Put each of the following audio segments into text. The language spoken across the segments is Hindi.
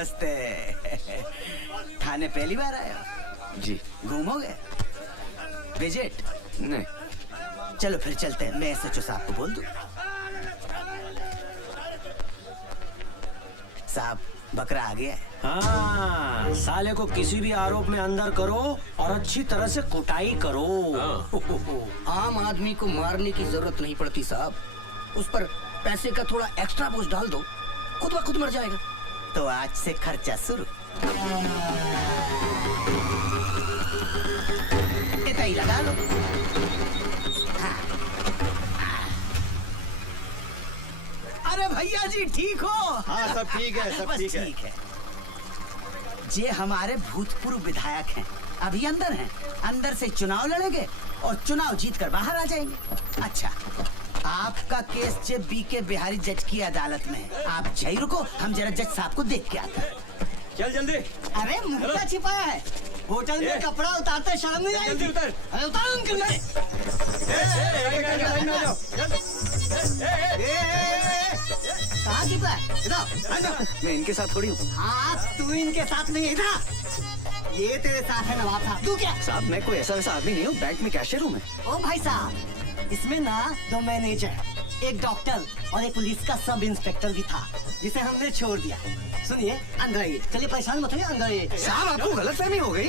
नमस्ते। थाने पहली बार आए हो? जी। घूमोगे? विजिट? नहीं। चलो फिर चलते हैं, मैं एसएचओ साहब को बोल दूं। साहब बकरा आ गया है। हाँ, साले को किसी भी आरोप में अंदर करो और अच्छी तरह से कुटाई करो। आम आदमी को मारने की जरूरत नहीं पड़ती साहब, उस पर पैसे का थोड़ा एक्स्ट्रा बोझ डाल दो, खुद ब खुद मर जाएगा। तो आज से खर्चा शुरू। इतना ही लगा लो। अरे भैया जी ठीक हो? हाँ सब ठीक है, सब बस ठीक है। जे हमारे भूतपूर्व विधायक हैं, अभी अंदर हैं। अंदर से चुनाव लड़ेंगे और चुनाव जीतकर बाहर आ जाएंगे। अच्छा, आपका केस जे बीके बिहारी जज की अदालत में है। आप यहीं रुको, हम जरा जज साहब को देख के आते हैं। चल जल्दी। अरे मुर्गा छिपाया है होटल में, कपड़ा उतारते शर्म नहीं आई? जल्दी उतर। अरे उतारो उनके लिए। कहाँ छिपा है? इधर। मैं इनके साथ थोड़ी हूँ। हाँ तू इनके साथ नहीं, इधर। ये तेरे साथ है नवाब साहब। तू क्या? साहब मैं कोई ऐसा वैसा आदमी नहीं हूँ, बैंक में कैशियर हूँ मैं। ओ भाई साहब, इसमें ना 2 मैनेजर, एक डॉक्टर और एक पुलिस का सब इंस्पेक्टर भी था, जिसे हमने छोड़ दिया। सुनिए, अंदर आइए। चलिए परेशान मत होइए, अंदर आइए। साहब आपको गलतफहमी हो गई।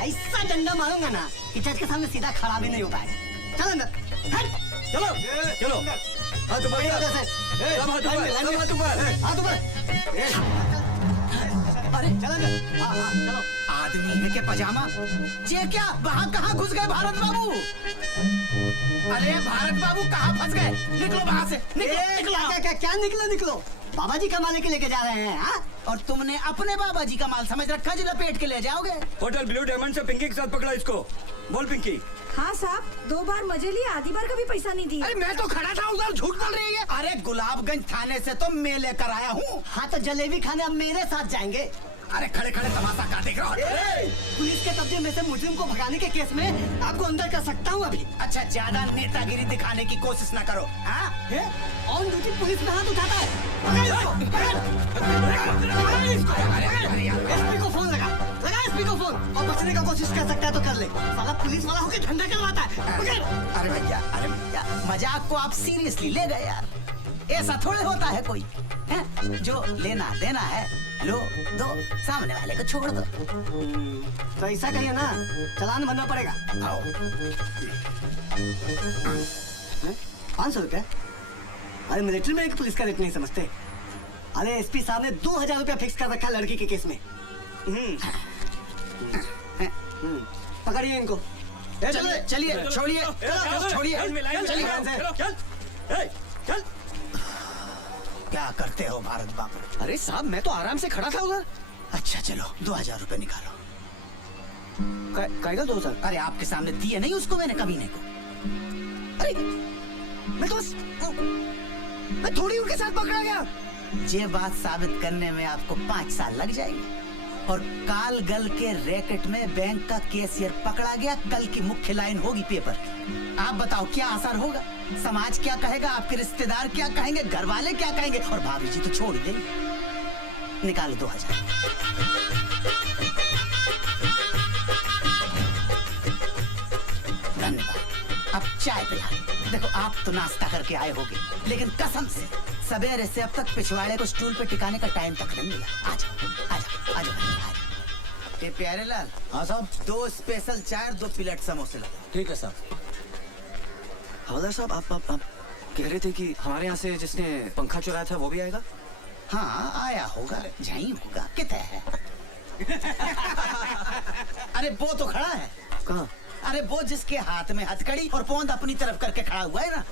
ऐसा डंडा मारूंगा ना कि जज के सामने सीधा खड़ा भी नहीं हो पाएगा। चल अंदर। हट। चलो चलो। हाथ ऊपर। हाथ ऊपर। हाथ ऊपर। अरे चलो अंदर। हाँ चलो। आदमी है के पजामा? ये क्या, वहाँ कहाँ घुस गए भारत बाबू? अरे भारत बाबू कहाँ फंस गए? निकलो वहाँ से। निकलो। क्या निकलो? बाबा जी का माल के लेके जा रहे हैं? हाँ? और तुमने अपने बाबा जी का माल समझ रखा जो लपेट के ले जाओगे? होटल ब्लू डायमंड से पिंकी के साथ पकड़ा इसको। बोल पिंकी। हाँ साहब, 2 बार मजे लिए, आधी बार का भी पैसा नहीं दिया। अरे मैं तो खड़ा था उधर, झूठ बोल रही है। अरे गुलाबगंज थाने से तो मैं लेकर आया हूँ। हाँ तो जलेबी खाने अब मेरे साथ जाएंगे। अरे खड़े खड़े तमाशा क्या देख रहे हो? पुलिस के कब्जे में से मुजरिम को भगाने के केस में आपको अंदर कर सकता हूँ अभी। अच्छा, ज्यादा नेतागिरी दिखाने की कोशिश न करो। ऑन ड्यूटी पुलिस में हाथ उठाता है। एसपी को फोन लगा एसपी को फोन, और बचने का कोशिश कर सकता है तो कर ले। साला पुलिस वाला होकर धंधा करवाता है। अरे भैया मजाक को आप सीरियसली ले गए यार। ऐसा थोड़े होता है कोई है? जो लेना देना है लो दो, सामने वाले को छोड़ दो। तो ऐसा कहिए ना, चालान भरना पड़ेगा। आओ। 500 रुपया? अरे मिलिट्री में एक पुलिस का रेट नहीं समझते। अरे एसपी साहब ने 2000 रुपया फिक्स कर रखा लड़की के केस में। पकड़िए इनको। चलिए छोड़िए। चल। क्या करते हो भारत बाबू? अरे साहब मैं तो आराम से खड़ा था उधर। अच्छा चलो 2000 रुपए निकालो। कायगा 2000? अरे आपके सामने दिए नहीं उसको मैंने कमीने को। अरे मैं तो बस मैं थोड़ी उनके साथ पकड़ा गया। ये बात साबित करने में आपको 5 साल लग जाएंगे। और काल गल के रैकेट में बैंक का कैशियर पकड़ा गया, कल की मुख्य लाइन होगी पेपर। आप बताओ क्या असर होगा? समाज क्या कहेगा? आपके रिश्तेदार क्या कहेंगे? घर वाले क्या कहेंगे? और भाभी जी तो छोड़ देंगे। निकालो 2000। धन्यवाद। अब चाय पिला। देखो आप तो नाश्ता करके आए होगे, लेकिन कसम से सवेरे से अब तक पिछवाड़े को स्टूल पे टिकाने का टाइम तक नहीं मिला। ये प्यारे लाल। हाँ साहब। 2 स्पेशल चाय, 2 प्लेट समोसे ला। ठीक है साहब। हवलदार साहब आप कह रहे थे कि हमारे यहाँ से जिसने पंखा चुराया था वो भी आएगा? हाँ आया होगा, यहीं होगा। कितना है? अरे वो तो खड़ा है। कहाँ? अरे वो जिसके हाथ में हथकड़ी और पोंद अपनी तरफ करके खड़ा हुआ है ना।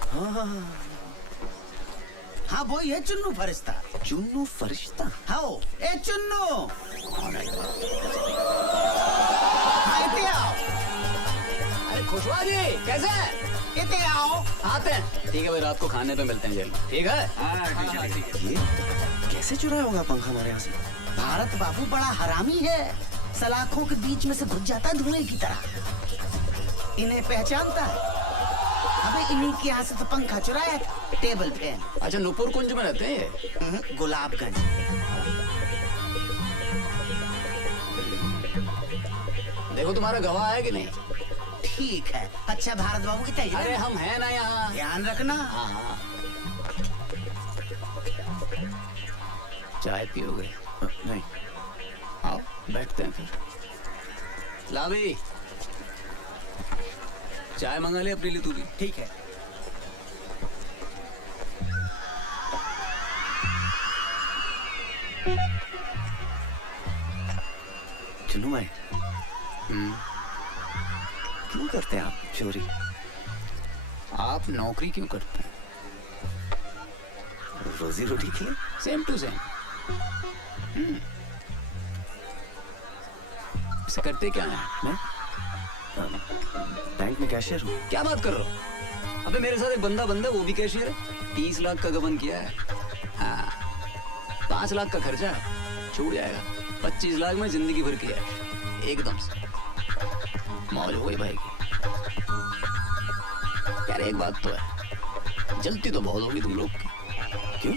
हाँ वही है चुन्नू फरिश्ता। चुन्नू फरिश्ता? हाँ ए चुन्नू। आओ। अरे खुशवा जी कैसे हैं? कितने आओ? आते हैं। ठीक है भाई, रात को खाने पे मिलते हैं जेल में। ठीक है? ये कैसे चुराया होगा पंखा हमारे यहाँ से? भारत बाबू बड़ा हरामी है, सलाखों के बीच में से घुस जाता है धुएं की तरह। इन्हें पहचानता है। अबे इन्हीं के यहाँ से तो पंखा चुराया, टेबल फैन। अच्छा नूपुर कुंज में रहते हैं? गुलाबगंज। वो तुम्हारा गवाह है कि नहीं? ठीक है। अच्छा भारत बाबू की तय अरे हम हैं ना यहाँ। ध्यान रखना। हाँ हाँ। चाय पियोगे? नहीं। आओ बैठते हैं फिर। ला भाई चाय मंगा ले अपने लिए तू भी। ठीक है। चुनू भाई, क्यों करते हैं आप चोरी? आप नौकरी क्यों करते हैं? रोजी रोटी के लिए। Same to same. इसे करते क्या है? मैं बैंक में कैशियर हूँ। क्या बात कर रहे हो? अबे मेरे साथ एक बंदा वो भी कैशियर है। 30 लाख का गबन किया है। हाँ 5 लाख का खर्चा है, छूट जाएगा। 25 लाख में जिंदगी भर किया है एकदम से। मौज हो गई भाई की। यार एक बात तो है, जलती तो बहुत होगी तुम लोग की। क्यों?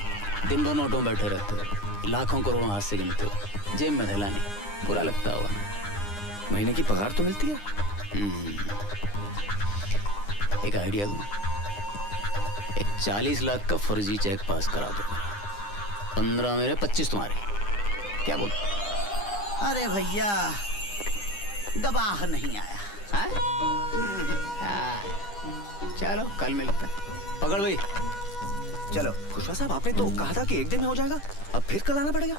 दिन भर नोटों में बैठे रहते हो, लाखों करोड़ों हाथ से गिनते हो, जेब में थैला नहीं। बुरा लगता होगा। महीने की पगार तो मिलती है। एक आइडिया दूं, एक 40 लाख का फर्जी चेक पास करा दो। 15 मेरे 25 तुम्हारे। क्या बोल? अरे भैया गवाह नहीं आया। हाँ? चलो कल मिलते हैं। पकड़ भाई। चलो खुशवा साहब, आपने तो कहा था कि एक दिन में हो जाएगा, अब फिर कल आना पड़ेगा।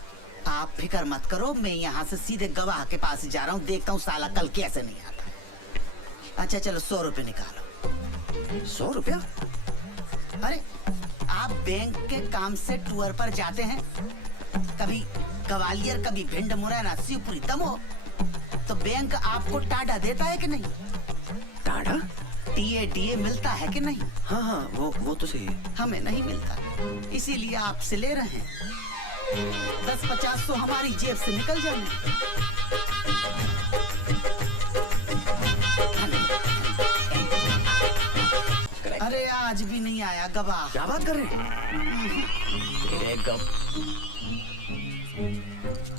आप फिक्र मत करो, मैं यहाँ से सीधे गवाह के पास ही जा रहा हूँ। देखता हूँ साला कल कैसे नहीं आता। अच्छा चलो 100 रुपए निकालो। 100 रुपया? अरे आप बैंक के काम से टूर पर जाते हैं, कभी ग्वालियर कभी भिंड मुरैना शिवपुरी दमोह, तो बैंक आपको टाडा देता है कि नहीं? टाडा? टीए मिलता है कि नहीं? हाँ हाँ वो तो सही है। हमें नहीं मिलता, इसीलिए आपसे ले रहे हैं। 10-50 तो हमारी जेब से निकल जाएंगे। अरे आज भी नहीं आया गवाह। क्या बात कर रहे हैं? एक गप।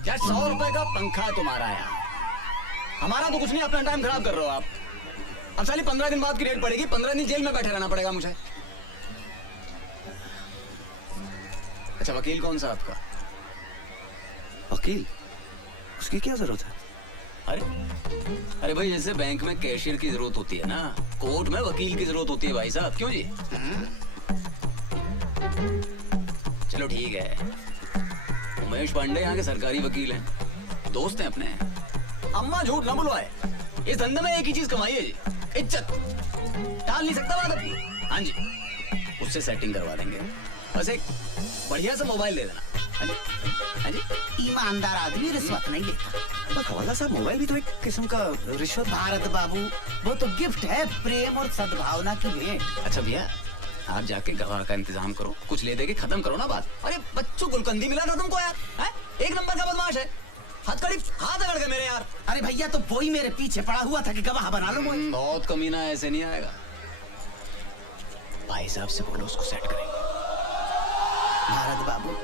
यार 100 रुपए का पंखा है तुम्हारा यार, हमारा तो कुछ नहीं। अपना टाइम खराब कर रहे हो आप। अब साली 15 दिन बाद की डेट पड़ेगी, 15 दिन जेल में बैठे रहना पड़ेगा मुझे। अच्छा वकील कौन सा आपका? वकील? उसकी क्या जरूरत है? अरे भाई जैसे बैंक में कैशियर की जरूरत होती है ना, कोर्ट में वकील की जरूरत होती है भाई साहब। क्यों जी? चलो ठीक है, उमेश पांडे यहाँ के सरकारी वकील हैं, दोस्त हैं अपने। अम्मा झूठ ना बुलवाए। इस धंधे में एक ही चीज कमाई है जी, इज्जत। टाल नहीं सकता बात अपनी। हाँ जी, उससे सेटिंग करवा देंगे। बस एक बढ़िया सा मोबाइल दे देना। हाँ जी, हाँ जी। ईमानदार आदमी रिश्वत नहीं लेता। पर हवाला साहब, मोबाइल भी तो एक किस्म का रिश्वत। भारत बाबू, वो तो गिफ्ट है, प्रेम और सद्भावना की भेंट। अच्छा भैया, आप जाके गवाह का इंतजाम करो, कुछ ले दे के खत्म करो ना बात। अरे बच्चों गुलकंदी मिला था तुमको यार, है? एक नंबर का बदमाश है। हथकड़ी हाथ अगड़ गए मेरे यार। अरे भैया तो वो ही मेरे पीछे पड़ा हुआ था कि गवाह बना लो मुझे। बहुत कमीना है, ऐसे नहीं आएगा। भाई साहब से बोलो उसको सेट करेंगे। भारत बाबू,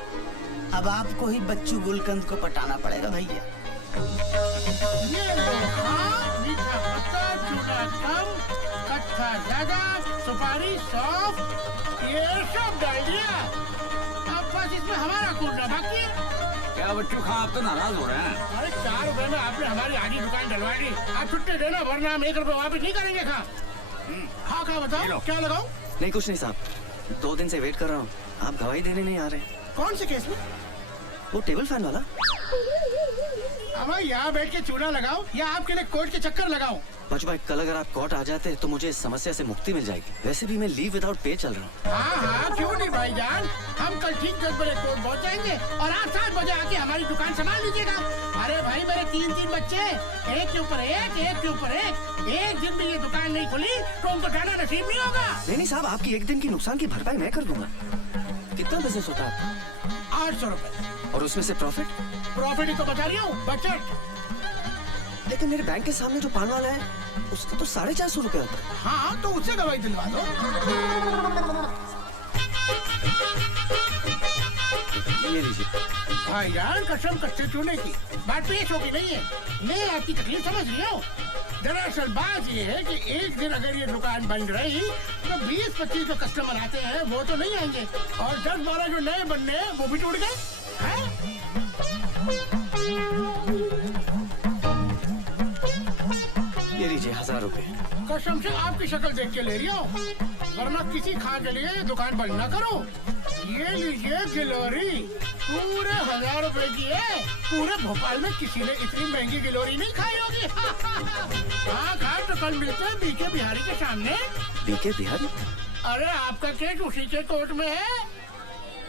अब आपको ही बच्चू गुलकंद को पटाना पड़ेगा भैया। ये देखो, मीठा पत्ता, चूड़ा कम, कट्ठा ज्यादा, सुपारी सॉफ्ट, ये सब डाल दिया। अब बस इसमें हमारा कूदना बाकी है। क्या बच्चों खा, आप तो नाराज हो रहे हैं। अरे 4 रुपए में आपने हमारी आधी दुकान डलवा दी। आप छुट्टी देना, वरना हम 1 रुपए वापस नहीं करेंगे। खा बताओ क्या लगाओ? नहीं कुछ नहीं साहब, 2 दिन से वेट कर रहा हूँ, आप गवाही देने नहीं आ रहे। कौन से केस में? वो टेबल फैन वाला। अब यहाँ बैठ के चूड़ा लगाओ या आपके लिए कोर्ट के चक्कर लगाओ? बच भाई, कल अगर आप कोर्ट आ जाते तो मुझे इस समस्या से मुक्ति मिल जाएगी। वैसे भी मैं लीव विदाउट पे चल रहा हूँ। हाँ, क्यों नहीं भाईजान, हम कल ठीक 10 बजे कोर्ट पहुँच जाएंगे और आप 7 बजे आके हमारी दुकान संभाल लीजिएगा। अरे भाई मेरे 3 बच्चे, एक के ऊपर एक दिन भी ये दुकान नहीं खुली तो उनको खाना नसीब नहीं होगा। नहीं साहब, आपकी एक दिन की नुकसान की भरपाई मैं कर दूंगा। कितना बिजनेस होता है? 800 रुपए। और उसमें से प्रॉफिट ही तो बता रही हूँ, बचत। लेकिन मेरे बैंक के सामने जो पान वाला है, उसका तो 450 रुपए होता है। हाँ तो उससे दवाई दिलवा दो। ये लीजिए। भाईजान कसम कच्चे चूने की बात पेश होगी नहीं है। मैं आपकी तकलीफ समझ रही हूँ। दरअसल बात ये है कि एक दिन अगर ये दुकान बंद रही तो 20-25 जो कस्टमर आते हैं वो तो नहीं आएंगे और 10-12 जो नए बनने हैं वो भी टूट गए हैं? ये लीजिए 1000 रुपए। कसम से आपकी शक्ल देख के ले रही हूँ, वरना किसी खा के लिए दुकान बंद ना करो। ये लीजिए गिलोरी, पूरे 1000 रुपए की है। पूरे भोपाल में किसी ने इतनी महंगी गिलोरी नहीं खाई होगी। हाँ खा तो कल मिलते हैं बीके बिहारी के सामने। बीके बिहारी? अरे आपका केस उसी के कोर्ट में है।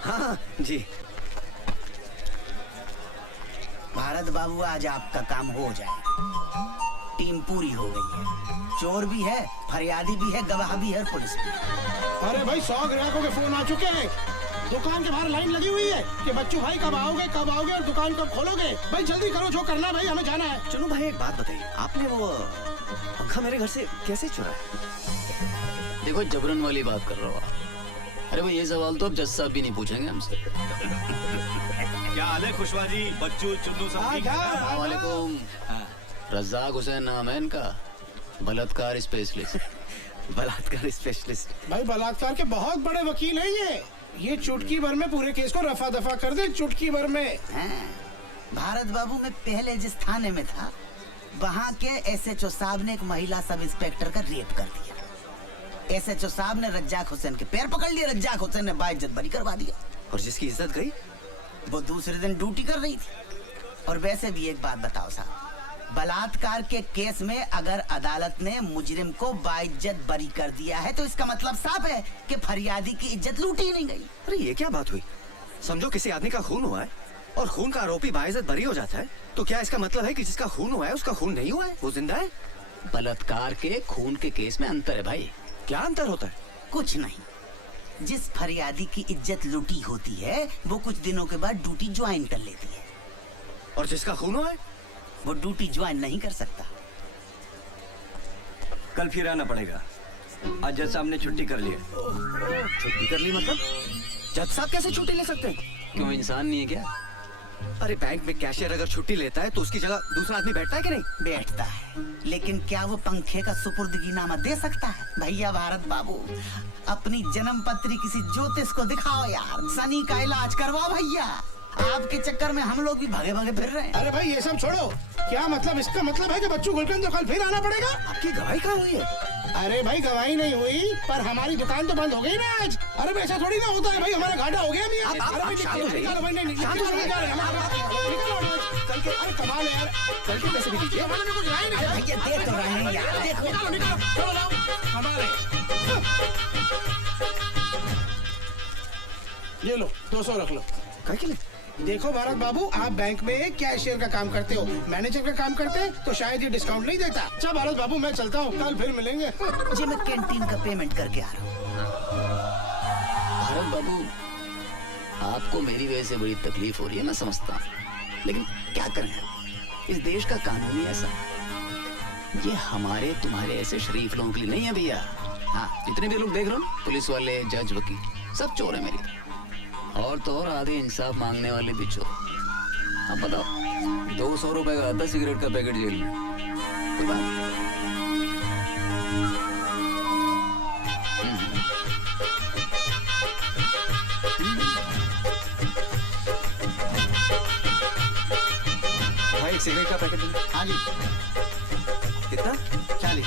हाँ जी। भारत बाबू आज आपका काम हो जाएगा। टीम पूरी हो गई है, चोर भी है, फरियादी भी है, गवाह भी है, पुलिस भी। अरे भाई 100 ग्राहकों के फोन आ चुके हैं। दुकान के बाहर लाइन लगी हुई है कि बच्चू भाई कब आओगे और दुकान कब खोलोगे। भाई जल्दी करो, जो करना भाई, हमें जाना है। चलो भाई एक बात बताइए, आपने वो पंखा मेरे घर से कैसे चुराया? देखो जबरन वाली बात कर रहा हो आप। अरे भाई ये सवाल तो अब जज साहब भी नहीं पूछेंगे हमसे। क्या हाल है खुशवा जी, बच्चू चुन्नू सब ठीक है? वालेकुम। रज़ाक हुसैन नाम है इनका, बलात्कार स्पेशलिस्ट। बलात्कार स्पेशलिस्ट? भाई बलात्कार के बहुत बड़े वकील हैं ये चुटकी भर में पूरे केस को रफा दफा कर दे, चुटकी भर में। भारत बाबू में पहले जिस थाने में था वहाँ के SHO साहब ने एक महिला सब इंस्पेक्टर का रेप कर दिया। SHO साहब ने रज्जाक हुसैन के पैर पकड़ लिए, रज्जाक हुसैन ने बाइज्जत बरी करवा दिया। और जिसकी इज्जत गई वो दूसरे दिन ड्यूटी कर रही थी। और वैसे भी एक बात बताओ साहब, बलात्कार के केस में अगर अदालत ने मुजरिम को बाइज्जत बरी कर दिया है तो इसका मतलब साफ है कि फरियादी की इज्जत लूटी ही नहीं गई। अरे ये क्या बात हुई? समझो किसी आदमी का खून हुआ है और खून का आरोपी बाइज्जत बरी हो जाता है, तो क्या इसका मतलब है कि जिसका खून हुआ है उसका खून नहीं हुआ है, वो जिंदा है? बलात्कार के खून के केस में अंतर है भाई। क्या अंतर होता है? कुछ नहीं। जिस फरियादी की इज्जत लूटी होती है वो कुछ दिनों के बाद ड्यूटी ज्वाइन कर लेती है, और जिसका खून हुआ है वो ड्यूटी ज्वाइन नहीं कर सकता। कल फिर आना पड़ेगा। आज जज साहब ने छुट्टी कर ली है। छुट्टी कर ली मतलब? जज साहब कैसे छुट्टी ले सकते हैं? क्यों इंसान नहीं है क्या? अरे बैंक में कैशियर अगर छुट्टी लेता है तो उसकी जगह दूसरा आदमी बैठता है कि नहीं? बैठता है, लेकिन क्या वो पंखे का सुपुर्दगीनामा दे सकता है? भैया भारत बाबू, अपनी जन्म पत्री किसी ज्योतिष को दिखाओ यार, शनि का इलाज करवाओ भैया। आपके चक्कर में हम लोग भी भागे भागे फिर रहे हैं। अरे भाई ये सब छोड़ो, क्या मतलब? इसका मतलब है कि बच्चू गुलकंद तो कल फिर आना पड़ेगा। आपकी गवाही कहाँ हुई है? अरे भाई गवाही नहीं हुई, पर हमारी दुकान तो बंद हो गई ना आज। अरे भाई ऐसा थोड़ी ना होता है भाई, हमारा घाटा हो गया भी। आप शांत हो जाइए। अरे कमाल है यार, कल के पैसे भी दीजिए। कुछ नहीं। भैया दे तो रहे हैं यार, देखो। चलो लाओ, कमाल है। ये लो 200 रख लो। क्या के लिए? देखो भारत बाबू, आप बैंक में कैशियर का काम करते हो, मैनेजर का काम करते तो शायद ये डिस्काउंट नहीं देता। अच्छा भारत बाबू मैं चलता हूँ, कल फिर मिलेंगे। जी मैं कैंटीन का पेमेंट करके आ रहा हूँ। भारत बाबू, आपको मेरी वजह से बड़ी तकलीफ हो रही है, मैं समझता हूँ, लेकिन क्या करें, इस देश का कानून ही ऐसा। ये हमारे तुम्हारे ऐसे शरीफ लोगों के लिए नहीं है भैया। हाँ, जितने भी लोग देख रहे हो, पुलिस वाले, जज, वकील, सब चोर है मेरी तरह। और तो और आधे इंसाफ मांगने वाले भी चोर। अब बताओ, 200 रुपए का आता सिगरेट का पैकेट जेल में, कोई बात नहीं। भाई एक सिगरेट का पैकेट दो। हाँ जी, कितना? 40।